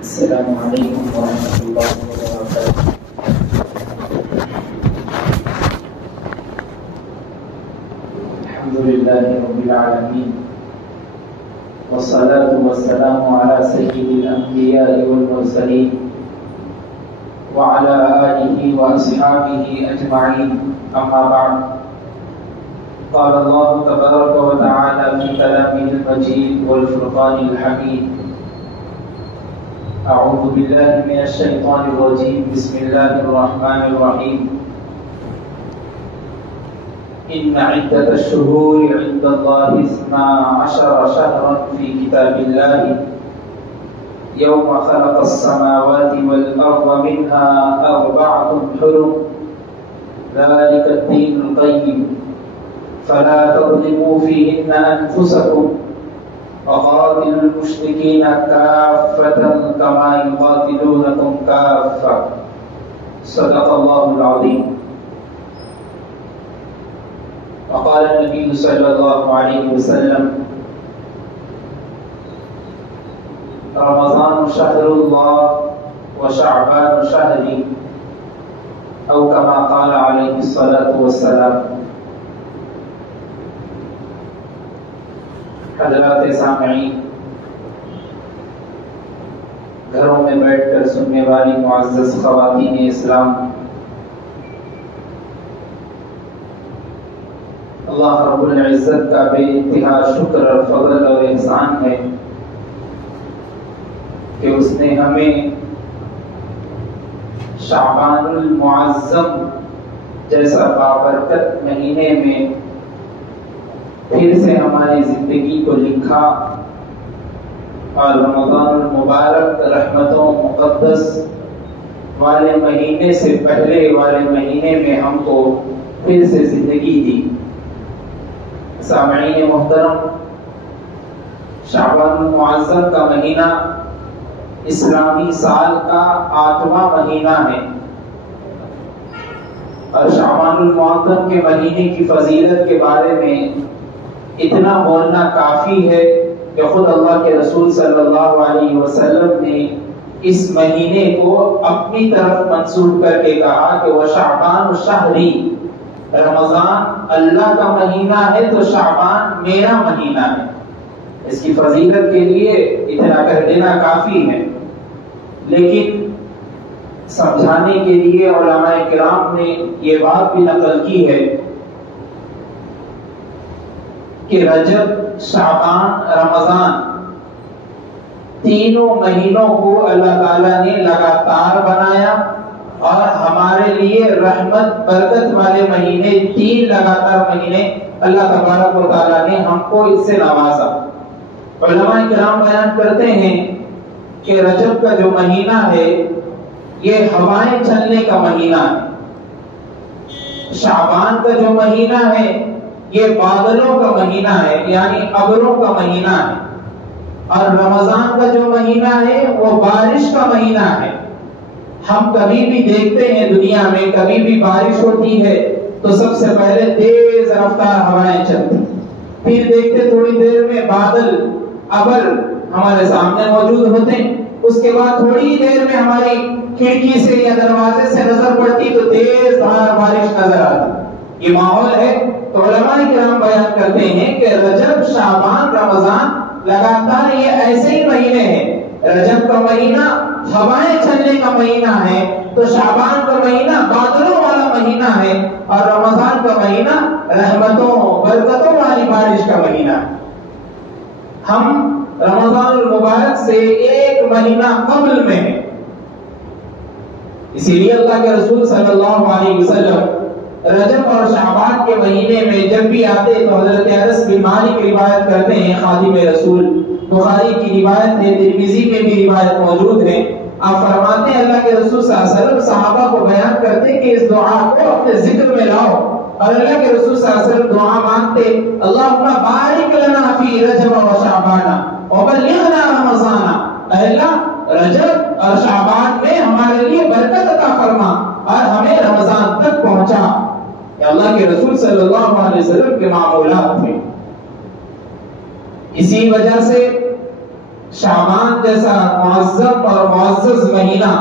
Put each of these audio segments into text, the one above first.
السلام علیکم ورحمۃ اللہ وبرکاتہ۔ الحمد للہ رب العالمین والصلاة والسلام على سید الانبیاء والمرسلین وعلى آلہ واصحابہ اجمعین، اما بعد۔ قال اللہ تبارک وتعالی فی کلامہ المجید والفرقان الحمید: اعوذ باللہ من الشیطان الرجیم، بسم اللہ الرحمن الرحیم۔ ان عدۃ الشہور عند اللہ 12 شہرا فی کتاب اللہ یوم خلق السماوات والارض منها 4 حرم ذلك الدین القیم فلا تظلموا فيهن أنفسكم وقاتلوا المشركين كافة كما يقاتلونكم كافة صدق الله العظيم۔ وقال النبي صلى الله عليه وسلم: رمضان شهر الله وشعبان شهري، أو كما قال عليه الصلاة والسلام۔ حضرات سامعین، گھروں میں بیٹھ کر سننے والی معزز خواتین اسلام، اللہ رب العزت کا بے انتہا شکر اور فضل اور احسان ہے کہ اس نے ہمیں شعبان المعظم جیسا بابرکت مہینے میں پھر سے ہماری زندگی کو لکھا، اور رمضان المبارک رحمتوں مقدس والے مہینے سے پہلے والے مہینے میں ہم کو پھر سے زندگی دی۔ سامعین محترم، شعبان المعظم کا مہینہ اسلامی سال کا 8واں مہینہ ہے، اور شعبان المعظم کے مہینے کی فضیلت کے بارے میں اتنا بولنا کافی ہے کہ خود اللہ کے رسول صلی اللہ علیہ وسلم نے اس مہینے کو اپنی طرف منسوب کر کے کہا کہ وہ شعبان شہری، رمضان اللہ کا مہینہ ہے تو شعبان میرا مہینہ ہے۔ اس کی فضیلت کے لیے اتنا کہہ دینا کافی ہے، لیکن سمجھانے کے لیے علماء کرام نے یہ بات بھی نقل کی ہے کہ رجب، شعبان، رمضان تینوں مہینوں کو اللہ تعالیٰ نے لگاتار بنایا، اور ہمارے لیے رحمت برکت والے مہینے، 3 لگاتار مہینے اللہ تبارک و تعالیٰ نے ہم کو اس سے نوازا۔ علماء کرام بیان کرتے ہیں کہ رجب کا جو مہینہ ہے یہ ہوائیں چلنے کا مہینہ ہے، شعبان کا جو مہینہ ہے یہ بادلوں کا مہینہ ہے، یعنی ابروں کا مہینہ ہے، اور رمضان کا جو مہینہ ہے وہ بارش کا مہینہ ہے۔ ہم کبھی بھی دیکھتے ہیں دنیا میں کبھی بھی بارش ہوتی ہے تو سب سے پہلے تیز رفتار ہوائیں چلتی، پھر دیکھتے تھوڑی دیر میں بادل، ابر ہمارے سامنے موجود ہوتے ہیں، اس کے بعد تھوڑی دیر میں ہماری کھڑکی سے یا دروازے سے نظر پڑتی تو تیز دھار بارش نظر آتی۔ یہ ماحول ہے۔ تو علماء کرام بیان کرتے ہیں کہ رجب، شعبان، رمضان لگاتار یہ ایسے ہی مہینے ہیں۔ رجب کا مہینہ ہوائیں چلنے کا مہینہ ہے، تو شعبان کا مہینہ بادلوں والا مہینہ ہے، اور رمضان کا مہینہ رحمتوں برکتوں والی بارش کا مہینہ ہے۔ ہم رمضان المبارک سے 1 مہینہ قبل میں ہیں، اسی لیے اللہ کے رسول صلی اللہ علیہ وسلم رجب اور شعبان کے مہینے میں جب بھی آتے تو حضرت انس بن مالک روایت کرتے ہیں، خادم رسول، بخاری کی روایت ہے، ترمذی میں بھی روایت موجود ہے۔ آپ فرماتے ہیں اللہ کے رسول صلی اللہ علیہ وسلم صحابہ کو بیان کرتے کہ اس دعا کو اپنے ذکر میں لاؤ، اور اللہ کے رسول صلی اللہ علیہ وسلم دعا مانگتے: اللہم بارک لنا فی رجب و شعبان وبلغنا رمضان، اے اللہ رجب اور شعبان میں ہمارے لیے برکت عطا فرما اور ہمیں رمضان تک پہنچا۔ یہ اللہ کے رسول صلی اللہ علیہ وسلم کے معمولات تھے۔ اسی وجہ سے شعبان جیسا معظم اور معزز مہینہ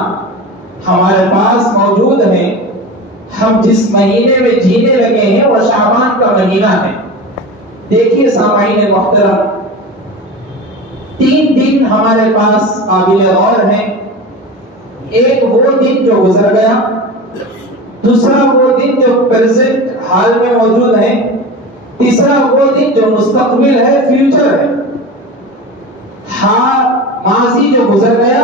ہمارے پاس موجود ہے. ہم جس مہینے میں جینے لگے ہیں وہ شعبان کا مہینہ ہے. دیکھیے سامعین محترم، 3 دن ہمارے پاس قابل غور ہیں. ایک وہ دن جو گزر گیا، دوسرا وہ دن جو پریزنٹ حال میں موجود ہے، تیسرا وہ دن جو مستقبل ہے، فیوچر ہے. ماضی جو گزر گیا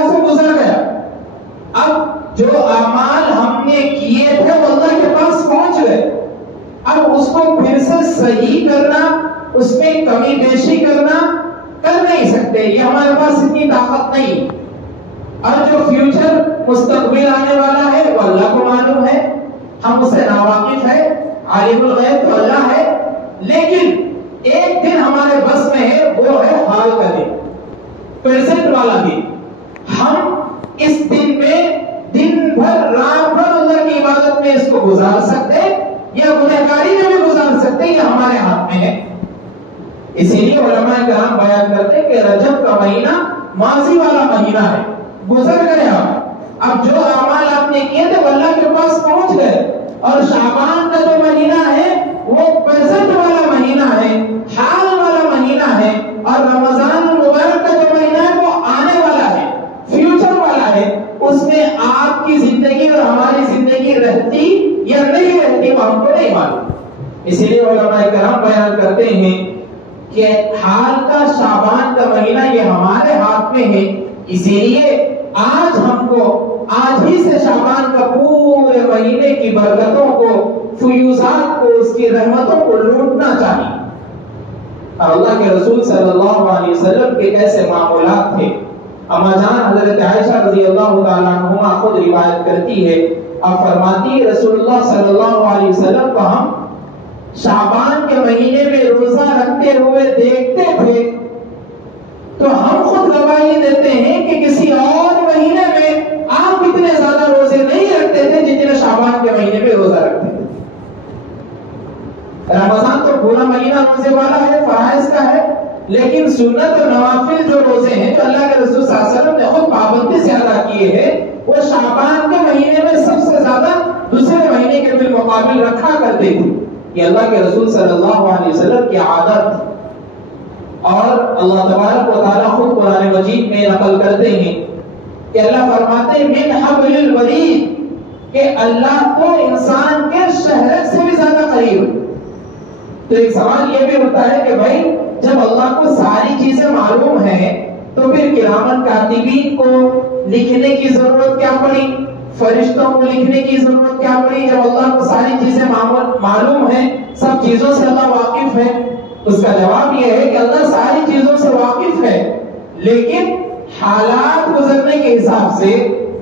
سو گزر گیا. اب جو اعمال ہم نے کیے تھے وہ اللہ کے پاس پہنچ گئے. اب اس کو پھر سے صحیح کرنا، اس میں کمی بیشی کرنا کر نہیں سکتے، یہ ہمارے پاس اتنی طاقت نہیں. اور جو فیوچر مستقبل آنے والا ہے وہ اللہ کو معلوم ہے، ہم اسے ناواقف ہے. عالم الغیب تو اللہ ہے، لیکن ایک دن ہمارے بس میں ہے، وہ ہے حال کا دن، پریزنٹ والا دن. ہم اس دن میں دن بھر رات بھر اللہ کی عبادت میں اس کو گزار سکتے یا گنہگاری میں بھی گزار سکتے، یہ ہمارے ہاتھ میں ہے. اسی لیے علماء کرام بیان کرتے کہ رجب کا مہینہ ماضی والا مہینہ ہے، گزر گیا. اب جو اعمال آپ نے کیے تھے وہ اللہ کے پاس پہنچ گئے. اور شعبان کا جو مہینہ ہے وہ پریزنٹ والا مہینہ ہے، حال والا مہینہ ہے. اور رمضان المبارک کا جو مہینہ ہے وہ آنے والا ہے، فیوچر والا ہے. اس میں آپ کی زندگی اور ہماری زندگی رہتی یا نہیں رہتی وہ ہم کو نہیں معلوم. اسی لیے علماء کرام بیان کرتے ہیں کہ حال کا شعبان کا مہینہ یہ ہمارے ہاتھ میں ہے. اسی لیے آج ہم کو آج ہی سے شعبان کا پورے مہینے کی برکتوں کو، فیوزات کو، اس کی رحمتوں کو لوٹنا چاہیے. اور اللہ کے رسول صلی اللہ علیہ وسلم کے کیسے معمولات تھے. اما جان حضرت عائشہ رضی اللہ تعالیٰ عنہما خود روایت کرتی ہے، اب فرماتی ہے رسول اللہ صلی اللہ علیہ وسلم کو ہم شعبان کے مہینے میں روزہ رکھتے ہوئے دیکھتے تھے تو ہم خود گواہی دیتے ہیں کہ کسی اور مہینے میں آپ اتنے زیادہ روزے نہیں رکھتے تھے جتنے شعبان کے مہینے میں روزہ رکھتے تھے. رمضان تو پورا مہینہ روزے والا ہے، فرائض کا ہے، لیکن سنت اور نوافل جو روزے ہیں جو اللہ کے رسول صلی اللہ علیہ وسلم نے خود پابندی سے ادا کیے ہیں وہ شعبان کے مہینے میں سب سے زیادہ دوسرے مہینے کے بالمقابل رکھا کرتے تھے. یہ اللہ کے رسول صلی اللہ علیہ وسلم کی عادت. اور اللہ تبارک و تعالیٰ خود قرآن مجید میں نقل کرتے ہیں کہ اللہ فرماتے ہیں من حبل الورید، کہ اللہ تو انسان کے شہرت سے بھی زیادہ قریب. تو ایک سوال یہ بھی ہوتا ہے کہ بھائی جب اللہ کو ساری چیزیں معلوم ہیں تو پھر کرامن کاتبین کو لکھنے کی ضرورت کیا پڑی، فرشتوں کو لکھنے کی ضرورت کیا پڑی جب اللہ کو ساری چیزیں معلوم ہیں، سب چیزوں سے اللہ واقف ہے. اس کا جواب یہ ہے کہ اللہ ساری چیزوں سے واقف ہے، لیکن حالات گزرنے کے حساب سے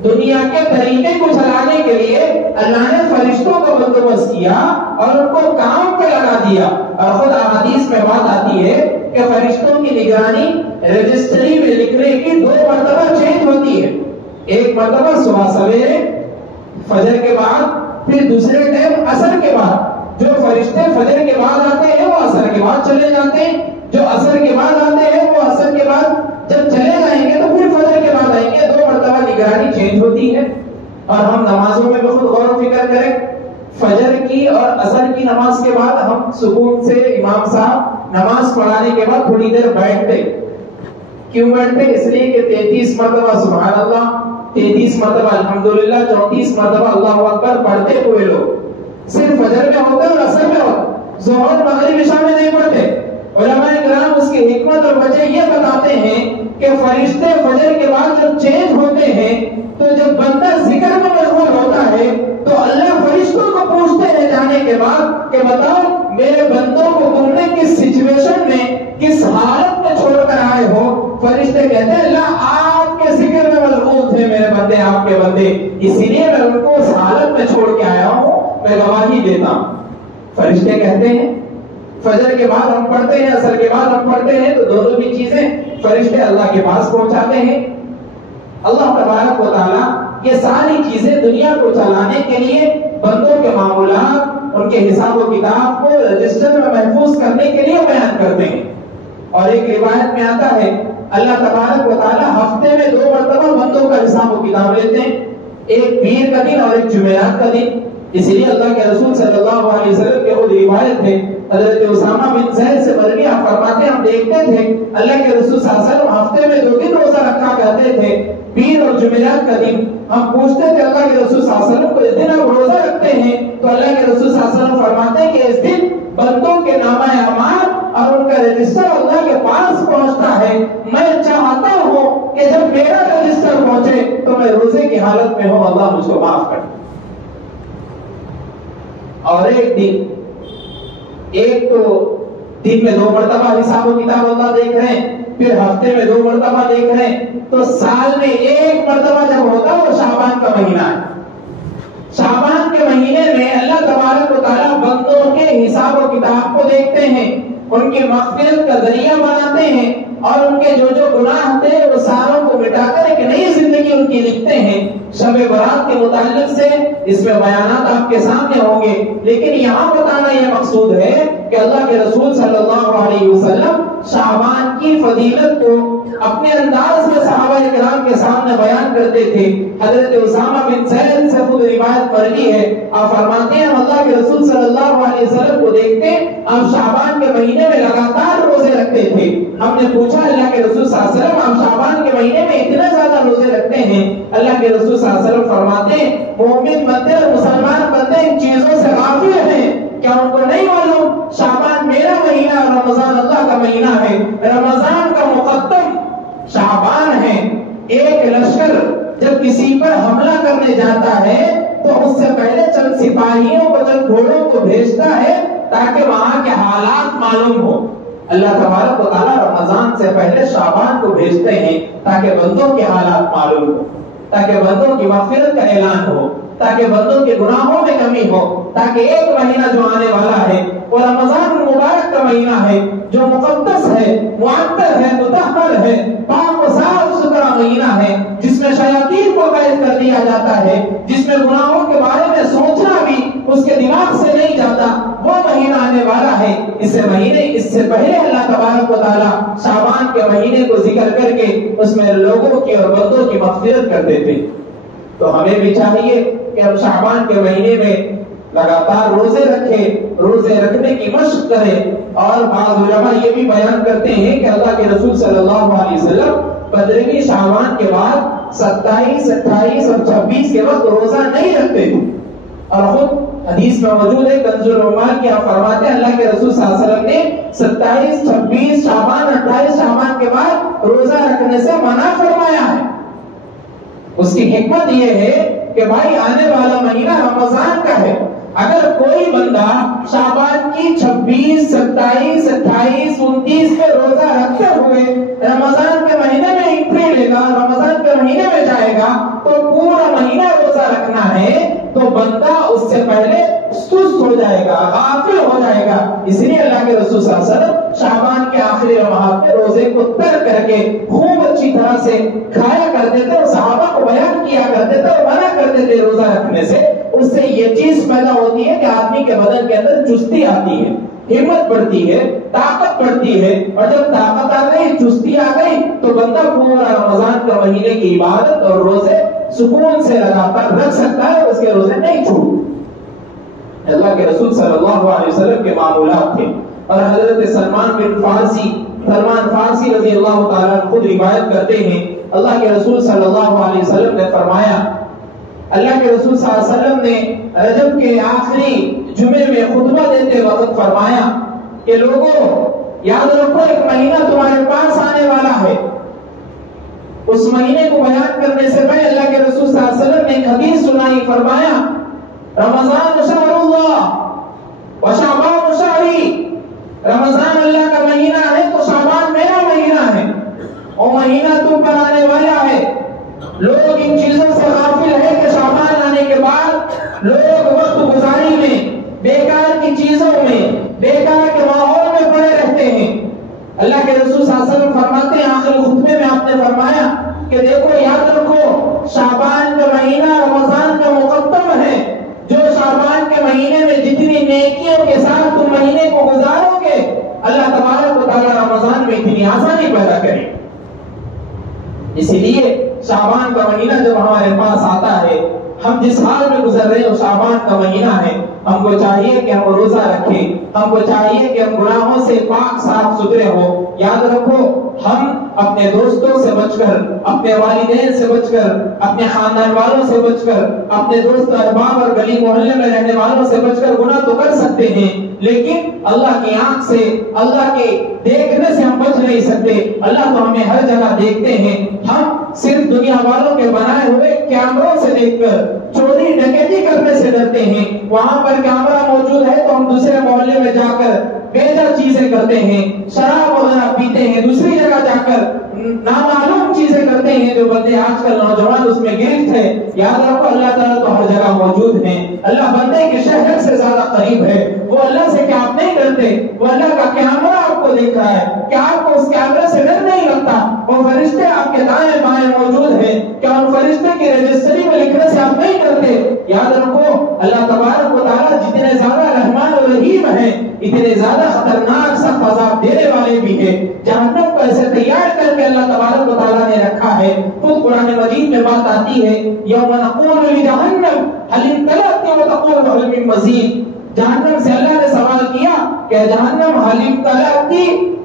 دنیا کے طریقے کو چلانے کے لیے اللہ نے فرشتوں کو بندوبست کیا اور ان کو کام پہ لگا دیا. اور خود احادیث میں بات آتی ہے کہ فرشتوں کی نگرانی رجسٹری میں لکھنے کی 2 مرتبہ چینج ہوتی ہے. ایک مرتبہ صبح سویرے فجر کے بعد، پھر دوسرے ٹائم عصر کے بعد. جو فرشتے فجر کے بعد آتے ہیں وہ عصر کے بعد چلے جاتے ہیں، جو عصر کے بعد آتے ہیں وہ عصر کے بعد جب چلے جائیں گے تو پھر فجر کے بعد آئیں گے. 2 مرتبہ نگرانی چینج ہوتی ہے. اور ہم نمازوں میں بھی خود غور و فکر کریں، فجر کی اور عصر کی نماز کے بعد ہم سکون سے امام صاحب نماز پڑھانے کے بعد تھوڑی دیر بیٹھتے. کیوں بیٹھتے؟ اس لیے کہ 33 مرتبہ سبحان اللہ، 33 مرتبہ الحمدللہ، 34 مرتبہ اللہ اکبر پڑھتے ہوئے لوگ صرف فجر میں ہوتے اور عصر میں ہوتے، ظہر مغرب عشاء میں نہیں پڑھتے. علماء کرام اس کی حکمت اور وجہ یہ بتاتے ہیں کہ فرشتے فجر کے بعد جب چینج ہوتے ہیں تو جب بندہ ذکر میں مشغول ہوتا ہے تو اللہ فرشتوں کو پوچھتے ہیں جانے کے بعد کہ بتاؤ میرے بندوں کو تم نے کس سچویشن میں، کس حالت میں چھوڑ کر آئے ہو. فرشتے کہتے ہیں اللہ آپ کے ذکر میں مشغول تھے میرے بندے، آپ کے بندے، اسی لیے میں ان کو اس حالت میں چھوڑ کے آیا ہوں، میں گواہی دیتا ہوں. فرشتے کہتے ہیں فجر کے بعد ہم پڑھتے ہیں، عصر کے بعد ہم پڑھتے ہیں، تو دونوں بھی چیزیں فرشتے اللہ کے پاس پہنچاتے ہیں. اللہ تبارک و تعالیٰ یہ ساری چیزیں دنیا کو چلانے کے لیے بندوں کے معمولات، ان کے حساب و کتاب کو رجسٹر میں محفوظ کرنے کے لیے بیان کرتے ہیں. اور ایک روایت میں آتا ہے اللہ تبارک و تعالی ہفتے میں 2 مرتبہ بندوں کا حساب و کتاب لیتے ہیں، ایک پیر کا دن اور ایک جمعرات کا دن۔ اسی لیے اللہ کے رسول صلی اللہ علیہ وسلم کے خود روایت ہے، حضرت اسامہ بن زید سے مروی آپ فرماتے ہیں ہم دیکھتے تھے اللہ کے رسول صلی اللہ علیہ وسلم ہفتے میں 2 دن روزہ رکھا کرتے تھے، پیر اور جمعرات کا دن۔ ہم پوچھتے تھے اللہ کے رسول صلی اللہ علیہ وسلم کو اس دن آپ روزہ رکھتے ہیں؟ تو اللہ کے رسول صلی اللہ علیہ وسلم فرماتے ہیں کہ اس دن بندوں کے نامہ اعمال اور ان کا رجسٹر اللہ کے پاس پہنچتا ہے، میں چاہتا ہوں کہ جب میرا رجسٹر پہنچے تو میں روزے کی حالت میں ہوں، اللہ مجھ کو معاف کر۔ اور ایک تو دن میں 2 مرتبہ حساب و کتاب اللہ دیکھ رہے ہیں، پھر ہفتے میں 2 مرتبہ دیکھ رہے ہیں، تو سال میں 1 مرتبہ جب ہوتا وہ شعبان کا مہینہ ہے۔ شعبان کے مہینے میں اللہ تبارک و تعالیٰ بندوں کے حساب و کتاب کو دیکھتے ہیں، ان کی مغفرت کا ذریعہ بناتے ہیں، اور ان کے جو گناہ تھے وہ ساروں کو مٹا کر ایک نئی زندگی ان کی لکھتے ہیں۔ شب برات کے متعلق سے اس میں بیانات آپ کے سامنے ہوں گے، لیکن یہاں بتانا یہ مقصود ہے کہ اللہ کے رسول صلی اللہ علیہ وسلم شعبان کی فضیلت کو اپنے انداز میں صحابہ کرام کے سامنے بیان کرتے تھے۔ حضرت اسامہ بن زید سے خود روایت مروی ہے، آپ فرماتے ہیں ہم اللہ کے رسول صلی اللہ علیہ وسلم کو دیکھتے آپ شعبان کے مہینے میں لگاتار روزے رکھتے تھے۔ ہم نے پوچھا اللہ کے رسول صلی اللہ علیہ وسلم آپ شعبان کے مہینے میں اتنا زیادہ روزے رکھتے ہیں؟ اللہ کے رسول صلی اللہ علیہ وسلم فرماتے ہیں مومن بندے اور مسلمان بندے ان چیزوں سے غافل ہیں، کیا ان کو نہیں معلوم شعبان میرا مہینہ اور رمضان اللہ کا مہینہ ہے؟ رمضان کا مقدم شعبان ہے۔ ایک لشکر جب کسی پر حملہ کرنے جاتا ہے تو اس سے پہلے چند سپاہیوں کو چند گھوڑوں کو بھیجتا ہے تاکہ وہاں کے حالات معلوم ہو۔ اللہ تبارک و تعالیٰ رمضان سے پہلے شعبان کو بھیجتے ہیں تاکہ بندوں کے حالات معلوم ہو، تاکہ بندوں کی مغفرت کا اعلان ہو، تاکہ بندوں کے گناہوں میں کمی ہو، تاکہ ایک مہینہ جو آنے والا ہے وہ رمضان المبارک کا مہینہ ہے جو مقدس ہے، معطر ہے، مطہر ہے، پاک و صاف ستھرا مہینہ ہے، جس میں شیاطین کو قید کر دیا جاتا ہے، جس میں گناہوں کے بارے میں سوچنا بھی اس کے دماغ سے نہیں جاتا، وہ مہینہ آنے والا ہے۔ اس سے پہلے اللہ تبارک و تعالیٰ شعبان کے مہینے کو ذکر کر کے اس میں لوگوں کی اور بندوں کی مغفرت کرتے تھے۔ تو ہمیں بھی چاہیے کہ ہم شعبان کے مہینے میں لگاتار روزے رکھیں، روزے رکھنے کی مشق کریں۔ اور بعض علماء یہ بھی بیان کرتے ہیں کہ اللہ کے رسول صلی اللہ علیہ وسلم 15ویں شعبان کے بعد 27، 28 اور 26 کے وقت روزہ نہیں رکھتے تھے، اور خود حدیث میں موجود ہے کنز العمال کی آپ فرماتے ہیں اللہ کے رسول صلی اللہ علیہ وسلم نے 27، 26 شعبان، 28 شعبان کے بعد روزہ رکھنے سے منع فرمایا ہے۔ اس کی حکمت یہ ہے کہ بھائی آنے والا مہینہ رمضان کا ہے، اگر کوئی بندہ شعبان کی 26، 27، 28، 29 میں روزہ رکھتے ہوئے رمضان کے مہینے میں انٹری لے گا، رمضان کے مہینے میں جائے گا تو پورا مہینہ روزہ رکھنا ہے، تو بندہ اس سے پہلے سست ہو جائے گا، غافل ہو جائے گا۔ اس لیے اللہ کے رسول صلی اللہ علیہ وسلم شعبان کے آخری لمحات میں روزے کو ترک کر کے خوب اچھی طرح سے کھایا کرتے تھے اور صحابہ کو بیان کیا کرتے تھے اور منع کرتے تھے روزہ رکھنے سے۔ اس سے یہ چیز پیدا ہوتی ہے کہ آدمی کے بدن کے اندر چستی آتی ہے، ہمت بڑھتی ہے، طاقت بڑھتی ہے، اور جب طاقت آ گئی، چستی آ گئی، تو بندہ پورا رمضان کا مہینے کی عبادت اور روزے سکون سے لگاتار رکھ سکتا ہے، اس کے روزے نہیں چھوٹ۔ اللہ کے رسول صلی اللہ علیہ وسلم کے معمولات تھے۔ اور حضرت سلمان فارسی رضی اللہ تعالیٰ خود روایت کرتے ہیں اللہ کے رسول صلی اللہ علیہ وسلم نے فرمایا، اللہ کے رسول صلی اللہ علیہ وسلم نے رجب کے آخری جمعے میں خطبہ دیتے وقت فرمایا کہ لوگوں یاد رکھو ایک مہینہ تمہارے پاس آنے والا ہے۔ اس مہینے کو بیان کرنے سے پہلے اللہ کے رسول صلی اللہ علیہ وسلم نے ایک حدیث سنائی، فرمایا رمضان شہر اللہ وشعبان شہری، رمضان اللہ کا مہینہ ہے تو شعبان میرا مہینہ ہے، وہ مہینہ تم پر آنے والا ہے۔ لوگ ان چیزوں سے غافل ہے کہ شعبان آنے کے بعد لوگ وقت گزاری میں، بیکار کی چیزوں میں، بیکار کے ماحول میں پڑے رہتے ہیں۔ اللہ کے رسول صلی اللہ علیہ وسلم فرماتے ہیں آخری خطبے میں آپ نے فرمایا کہ دیکھو یاد رکھو شعبان کا مہینہ رمضان کا مقدم ہے، جو شعبان کے مہینے میں جتنی نیکیوں کے ساتھ تم مہینے کو گزارو گے اللہ تبارک و تعالیٰ رمضان میں اتنی آسانی پیدا کریں. اسی لیے شعبان کا مہینہ جب ہمارے پاس آتا ہے، ہم جس حال میں گزر رہے ہیں شعبان کا مہینہ ہے، ہم کو چاہیے کہ ہم روزہ رکھیں، ہم کو چاہیے کہ ہم گناہوں سے پاک صاف ستھرے ہو. یاد رکھو، ہم اپنے دوستوں سے بچ کر، اپنے والدین سے بچ کر، اپنے خاندان والوں سے بچ کر، اپنے دوست احباب اور گلی محلے میں رہنے والوں سے بچ کر گناہ تو کر سکتے ہیں، لیکن اللہ کی آنکھ سے، اللہ کے دیکھنے سے ہم بچ نہیں سکتے. اللہ تو ہمیں ہر جگہ دیکھتے ہیں. ہم صرف دنیا والوں کے بنائے ہوئے کیمروں سے دیکھ کر چوری ڈکیتی کرنے سے ڈرتے ہیں. وہاں پر کیمرہ موجود ہے تو ہم دوسرے محلے میں جا کر بیجا چیزیں کرتے ہیں، شراب وغیرہ پیتے ہیں، دوسری جگہ جا کر نامعلوم چیزیں کرتے ہیں جو بندے آج کل نوجوان اس میں گرفت ہے. یاد رکھو، اللہ تعالیٰ تو ہر جگہ موجود ہے. اللہ بندے کے شہر سے زیادہ قریب ہے. وہ اللہ سے کیا آپ نہیں ڈرتے؟ وہ اللہ کا کیمرہ آپ کو دیکھ رہا ہے. کیا آپ کو اس کیمرے سے ڈر نہیں لگتا؟ وہ فرشتے آپ کے دائیں بائیں موجود ہیں. کیا ان فرشتے کی رجسٹری میں لکھنے سے آپ نہیں ڈرتے؟ یاد رکھو، اللہ تبارک و تعالیٰ جتنے زیادہ رحمان و رحیم ہیں، اتنے زیادہ خطرناک سخت عذاب دینے والے بھی ہیں. جہنم کو ایسے تیار کر کے اللہ تبارک و تعالیٰ نے رکھا ہے. خود قرآن مجید میں بات آتی ہے، یوم نقول لجہنم هل امتلأت وتقول هل من مزید. جہنم سے اللہ نے سوال کیا کہ جہنم هل امتلأت،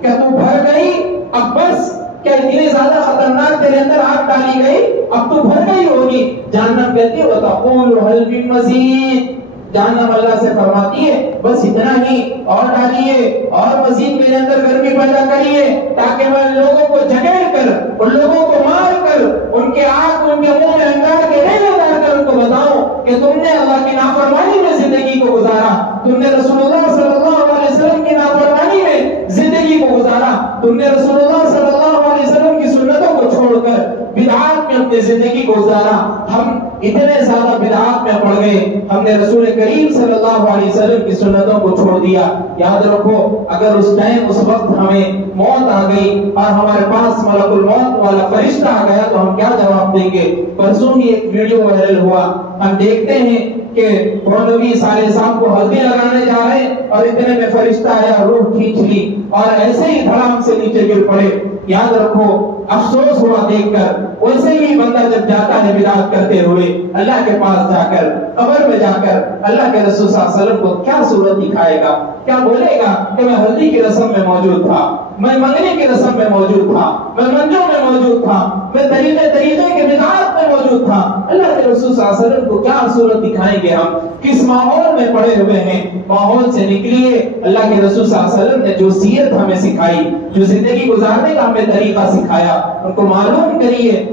کیا تو بھر گئی؟ اب بس، کیا اتنی زیادہ خطرناک تیرے اندر آگ ڈالی گئی؟ اب تو بھر گئی ہوگی. جہنم کہتی ہے وتقول هل من مزید. جہنم اللہ سے فرماتی ہے بس اتنا ہی، اور ڈالیے، اور مزید میرے اندر گرمی پیدا کریے، تاکہ میں لوگوں کو جگڑ کر، ان لوگوں کو مار کر، ان کے آنکھ ان کے منہ میں انگار کے نہیں لگا کر ان کو بتاؤں کہ تم نے اللہ کی نافرمانی میں زندگی کو گزارا، تم نے رسول اللہ صلی اللہ علیہ وسلم کی نافرمانی میں زندگی کو گزارا، تم نے رسول اللہ صلی اللہ علیہ وسلم کی سنتوں کو چھوڑ کر بدعات میں اپنی زندگی کو گزارا. ہم اتنے زیادہ بدعات میں پڑ گئے، ہم نے رسول کریم صلی اللہ علیہ وسلم کی سنتوں کو چھوڑ دیا. یاد رکھو، اگر اس ٹائم اس وقت ہمیں موت آ گئی اور ہمارے پاس ملک الموت والا فرشتہ آ گیا تو ہم کیا جواب دیں گے؟ پرسوں ہی ایک ویڈیو وائرل ہوا، ہم دیکھتے ہیں کہ مولوی صالح صاحب کو ہلدی لگانے جا رہے ہیں اور اتنے میں فرشتہ آیا، روح کھینچ لی اور ایسے ہی دھڑام سے نیچے گر پڑے. یاد رکھو، افسوس ہوا دیکھ کر. ویسے ہی بندہ جب جاتا ہے بدعات کرتے ہوئے اللہ کے پاس جا کر، قبر میں جا کر اللہ کے رسول صلی اللہ علیہ وسلم کو کیا صورت دکھائے گا؟ کیا بولے گا کہ میں ہلدی کی رسم میں موجود تھا، میں منگنی کی رسم میں موجود تھا، میں منجوں میں موجود تھا، میں طریقے کے بدعات میں موجود تھا. اللہ کے رسول صلی اللہ علیہ وسلم کو کیا صورت دکھائیں گے ہم؟ کس ماحول میں پڑے ہوئے ہیں؟ ماحول سے نکلیے. اللہ کے رسول صلی اللہ علیہ وسلم نے جو سیرت ہمیں سکھائی، جو زندگی گزارنے کا ہمیں طریقہ سکھایا، ان کو معلوم کریے.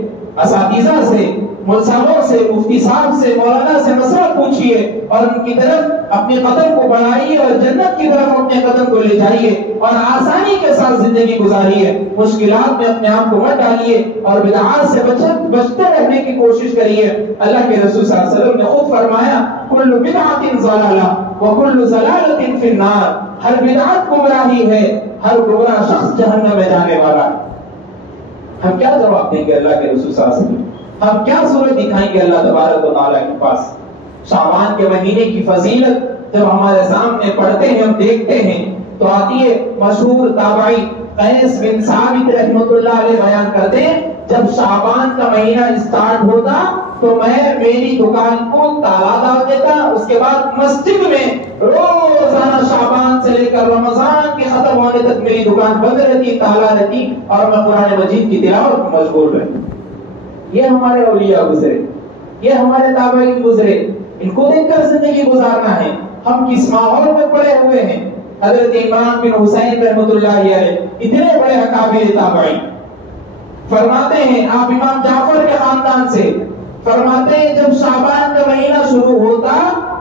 اساتذہ سے، ملزموں سے، مفتی صاحب سے، مولانا سے مسئلہ پوچھیے اور ان کی طرف اپنے قدم کو بڑھائیے اور جنت کی طرف اپنے قدم کو لے جائیے اور آسانی کے ساتھ زندگی گزاریے. مشکلات میں اپنے آپ کو مت ڈالیے اور بدعات سے بچتے رہنے کی کوشش کریے. اللہ کے رسول صلی اللہ علیہ وسلم نے خود فرمایا، کل بدعۃ ضلالہ وکل ضلالۃ فی النار. ہر بدعت گمراہی ہے، ہر گمراہ شخص جہنم میں جانے والا ہے. ہم کیا جواب دیں گے اللہ کے رسول صلی اللہ علیہ وسلم؟ ہم کیا صورت دکھائیں گے اللہ تبارک و تعالیٰ کے پاس؟ شعبان کے مہینے کی فضیلت جب ہمارے سامنے پڑھتے ہیں، ہم دیکھتے ہیں تو آتی ہے. مشہور تابعی قیس بن ثابت رحمۃ اللہ علیہ بیان کرتے ہیں، جب شعبان کا مہینہ اسٹارٹ ہوتا تو میں میری دکان کو تالا ڈال دیتا. اس کے بعد مسجد میں روزانہ شعبان سے لے کر رمضان کے ختم ہونے تک میری دکان بند رہتی، تالا رہتی اور میں قرآن مجید کی تلاوت میں مشغول رہتا. یہ ہمارے اولیاء گزرے، یہ ہمارے تابعین گزرے، ان کو دیکھ کر زندگی گزارنا ہے. ہم کس ماحول میں پڑے ہوئے ہیں؟ حضرت عمران بن حسین رحمۃ اللہ علیہ اتنے بڑے اکابر تابعین فرماتے ہیں، آپ امام جعفر کے خاندان سے، فرماتے ہیں جب شعبان کا مہینہ شروع ہوتا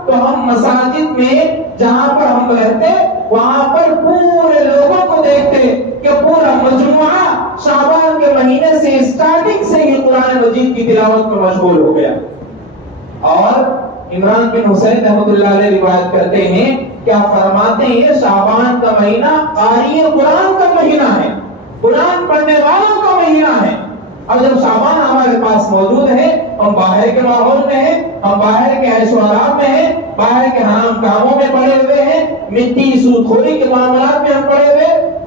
تو ہم مساجد میں جہاں پر ہم رہتے وہاں پر پورے لوگوں کو دیکھتے کہ پورا مجموعہ شعبان کے مہینے سے اسٹارٹنگ سے ہی قرآن مجید کی تلاوت میں مشغول ہو گیا. اور عمران بن حسین رحمۃ اللہ علیہ روایت کرتے ہیں، کیا فرماتے ہیں شعبان کا مہینہ قاری قرآن کا مہینہ ہے، قرآن پڑھنے والوں کا مہینہ ہے. اور جب شعبان ہمارے پاس موجود ہے، ہم باہر کے ماحول میں ہیں، ہم باہر کے عیش و آرام میں ہیں، باہر کے حرام کاموں میں پڑے ہوئے ہیں، مٹی سود خوری کے معاملات میں ہم پڑے ہوئے،